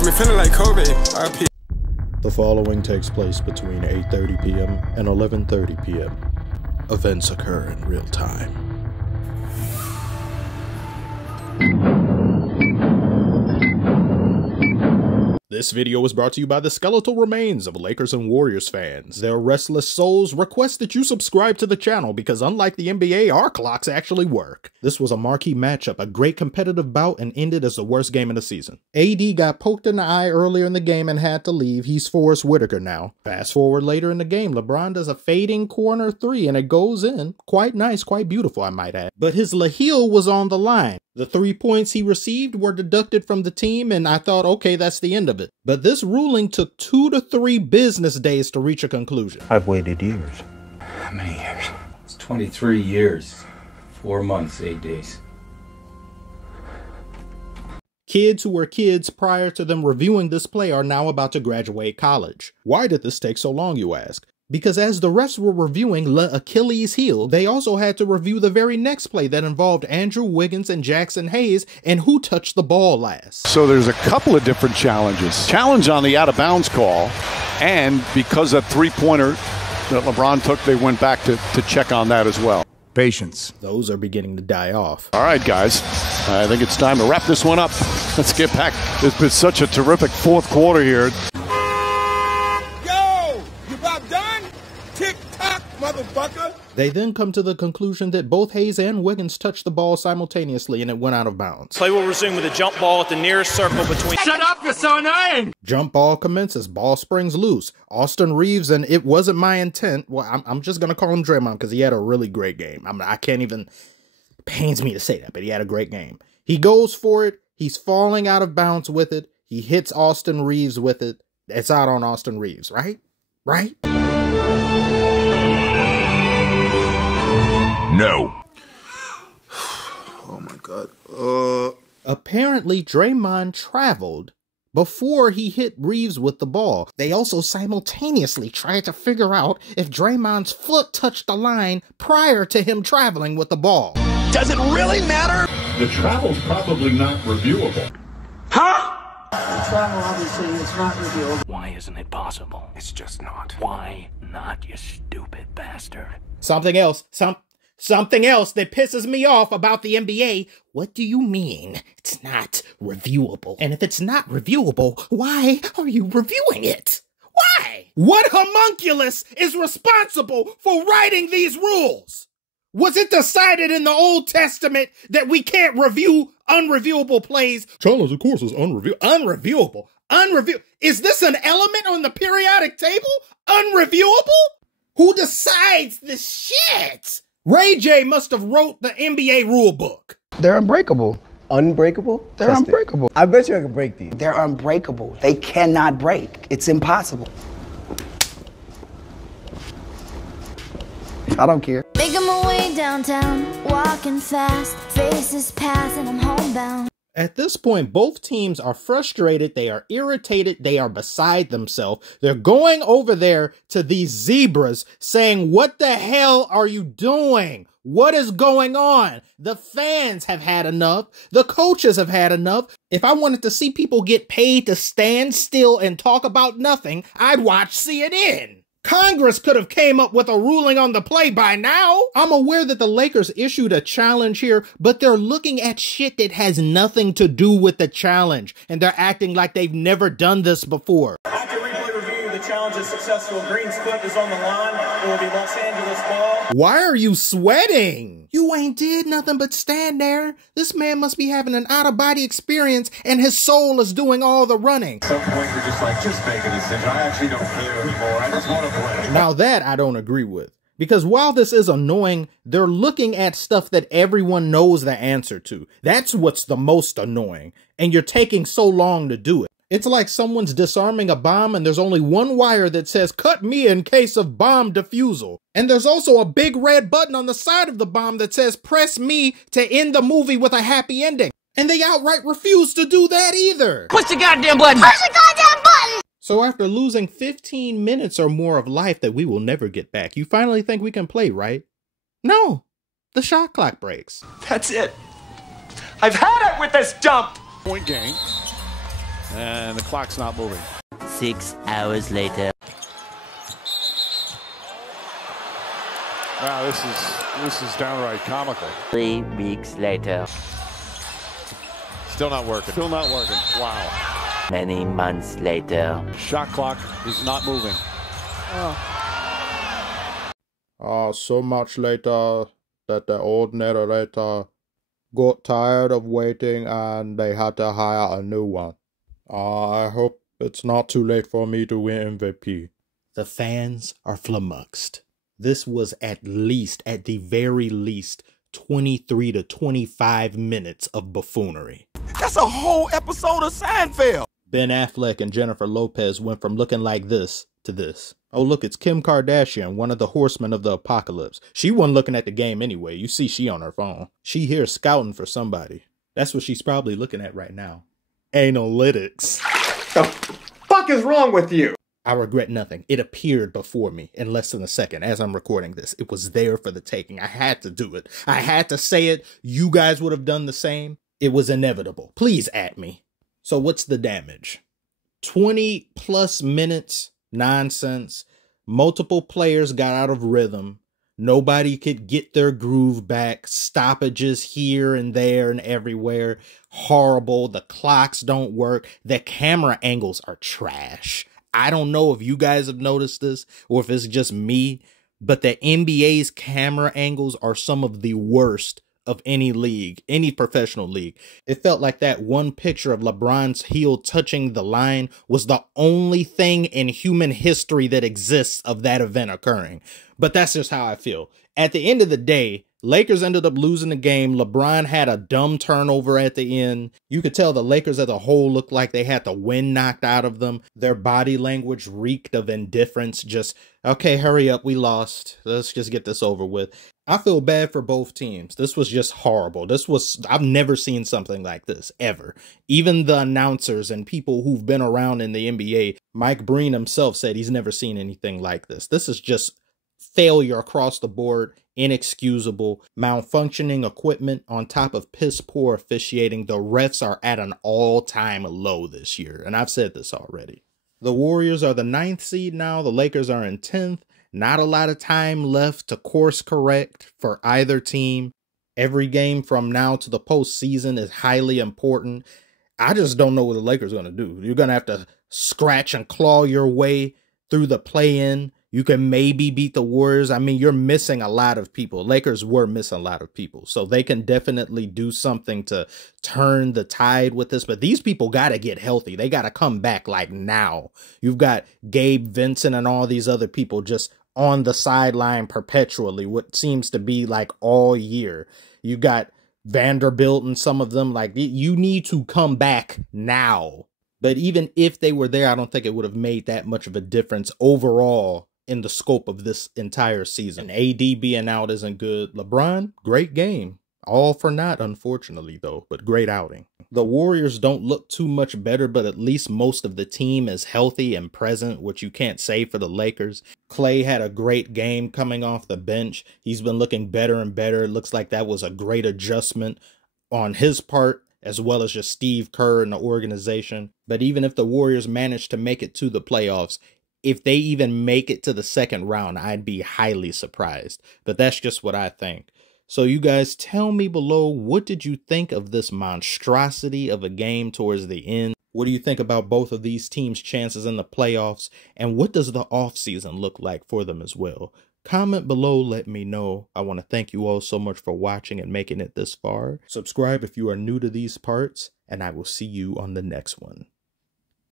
Got me feeling like Kobe. RP. The following takes place between 8:30 p.m. and 11:30 p.m. Events occur in real time. This video is brought to you by the skeletal remains of Lakers and Warriors fans. Their restless souls request that you subscribe to the channel because unlike the NBA, our clocks actually work. This was a marquee matchup, a great competitive bout, and ended as the worst game of the season. AD got poked in the eye earlier in the game and had to leave. He's Forrest Whitaker now. Fast forward later in the game, LeBron does a fading corner three and it goes in. Quite nice, quite beautiful, I might add. But his laheel was on the line. The 3 points he received were deducted from the team, and I thought, okay, that's the end of it. But this ruling took 2 to 3 business days to reach a conclusion. I've waited years. How many years? It's 23 years, 4 months, 8 days. Kids who were kids prior to them reviewing this play are now about to graduate college. Why did this take so long, you ask? Because as the refs were reviewing Achilles heel, they also had to review the very next play that involved Andrew Wiggins and Jackson Hayes and who touched the ball last. So there's a couple of different challenges. Challenge on the out-of-bounds call, and because that three-pointer that LeBron took, they went back to check on that as well. Patience. Those are beginning to die off. All right, guys. I think it's time to wrap this one up. Let's get back. It's been such a terrific fourth quarter here. Motherfucker. They then come to the conclusion that both Hayes and Wiggins touched the ball simultaneously and it went out of bounds. Play will resume with a jump ball at the nearest circle between— Shut up, you're so annoying! Jump ball commences, ball springs loose. Austin Reeves, and it wasn't my intent. Well, I'm just going to call him Draymond because he had a really great game. I can't even, it pains me to say that, but he had a great game. He goes for it. He's falling out of bounds with it. He hits Austin Reeves with it. It's out on Austin Reeves, right? Right? No. Oh my God. Apparently, Draymond traveled before he hit Reeves with the ball. They also simultaneously tried to figure out if Draymond's foot touched the line prior to him traveling with the ball. Does it really matter? The travel's probably not reviewable. Huh? The travel, obviously, is not reviewable. Why isn't it possible? It's just not. Why not, you stupid bastard? Something else that pisses me off about the NBA. What do you mean it's not reviewable? And if it's not reviewable, why are you reviewing it? Why? What homunculus is responsible for writing these rules? Was it decided in the Old Testament that we can't review unreviewable plays? Challenge, of course, is unreviewable. Is this an element on the periodic table? Unreviewable? Who decides this shit? Ray J must have wrote the NBA rule book. They're unbreakable. Unbreakable? They're unbreakable. I bet you I can break these. They're unbreakable. They cannot break. It's impossible. I don't care. Making my way downtown, walking fast, faces pass and I'm homebound. At this point, both teams are frustrated, they are irritated, they are beside themselves. They're going over there to these zebras saying, what the hell are you doing? What is going on? The fans have had enough. The coaches have had enough. If I wanted to see people get paid to stand still and talk about nothing, I'd watch CNN. Congress could have came up with a ruling on the play by now. I'm aware that the Lakers issued a challenge here, but they're looking at shit that has nothing to do with the challenge, and they're acting like they've never done this before. After replay review, the challenge is successful. Green's foot is on the line. It will be Los Angeles ball. Why are you sweating? You ain't did nothing but stand there. This man must be having an out-of-body experience, and his soul is doing all the running. At some point, you're just like, just make a decision. I actually don't care anymore. I just want to play. Now that I don't agree with. Because while this is annoying, they're looking at stuff that everyone knows the answer to. That's what's the most annoying. And you're taking so long to do it. It's like someone's disarming a bomb and there's only one wire that says, cut me in case of bomb defusal. And there's also a big red button on the side of the bomb that says, press me to end the movie with a happy ending. And they outright refuse to do that either. Push the goddamn button! Push the goddamn button! So after losing 15 minutes or more of life that we will never get back, you finally think we can play, right? No, the shot clock breaks. That's it. I've had it with this dump! Point game. And the clock's not moving. 6 hours later. Wow, this is downright comical. 3 weeks later. Still not working. Still not working. Wow. Many months later. Shot clock is not moving. So much later that the old narrator got tired of waiting and they had to hire a new one. I hope it's not too late for me to win MVP. The fans are flummoxed. This was at the very least, 23 to 25 minutes of buffoonery. That's a whole episode of Seinfeld. Ben Affleck and Jennifer Lopez went from looking like this to this. Oh, look, it's Kim Kardashian, one of the horsemen of the apocalypse. She wasn't looking at the game anyway. You see she on her phone. She here scouting for somebody. That's what she's probably looking at right now. Analytics. The fuck is wrong with you? I regret nothing. It appeared before me in less than a second as I'm recording this. It was there for the taking. I had to do it. I had to say it. You guys would have done the same. It was inevitable. Please at me. So what's the damage? 20 plus minutes, nonsense. Multiple players got out of rhythm. Nobody could get their groove back. Stoppages here and there and everywhere. Horrible. The clocks don't work. The camera angles are trash. I don't know if you guys have noticed this or if it's just me, but the NBA's camera angles are some of the worst of any league, any professional league. It felt like that one picture of LeBron's heel touching the line was the only thing in human history that exists of that event occurring. But that's just how I feel. At the end of the day, Lakers ended up losing the game. LeBron had a dumb turnover at the end. You could tell the Lakers as a whole looked like they had the wind knocked out of them. Their body language reeked of indifference. Just, okay, hurry up, we lost. Let's just get this over with. I feel bad for both teams. This was just horrible. I've never seen something like this, ever. Even the announcers and people who've been around in the NBA, Mike Breen himself said he's never seen anything like this. This is just failure across the board, inexcusable, malfunctioning equipment on top of piss poor officiating. The refs are at an all-time low this year, and I've said this already. The Warriors are the 9th seed now. The Lakers are in 10th. Not a lot of time left to course correct for either team. Every game from now to the postseason is highly important. I just don't know what the Lakers are going to do. You're going to have to scratch and claw your way through the play-in. You can maybe beat the Warriors. I mean, you're missing a lot of people. Lakers were missing a lot of people. So they can definitely do something to turn the tide with this. But these people got to get healthy. They got to come back like now. You've got Gabe Vincent and all these other people just on the sideline perpetually, what seems to be like all year. You got Vanderbilt and some of them. Like, you need to come back now. But even if they were there, I don't think it would have made that much of a difference overall in the scope of this entire season. AD being out isn't good. LeBron, great game. All for naught, unfortunately, though, but great outing. The Warriors don't look too much better, but at least most of the team is healthy and present, which you can't say for the Lakers. Klay had a great game coming off the bench. He's been looking better and better. It looks like that was a great adjustment on his part, as well as just Steve Kerr and the organization. But even if the Warriors manage to make it to the playoffs, if they even make it to the second round, I'd be highly surprised. But that's just what I think. So you guys tell me below, what did you think of this monstrosity of a game towards the end? What do you think about both of these teams' chances in the playoffs? And what does the offseason look like for them as well? Comment below, let me know. I want to thank you all so much for watching and making it this far. Subscribe if you are new to these parts, and I will see you on the next one.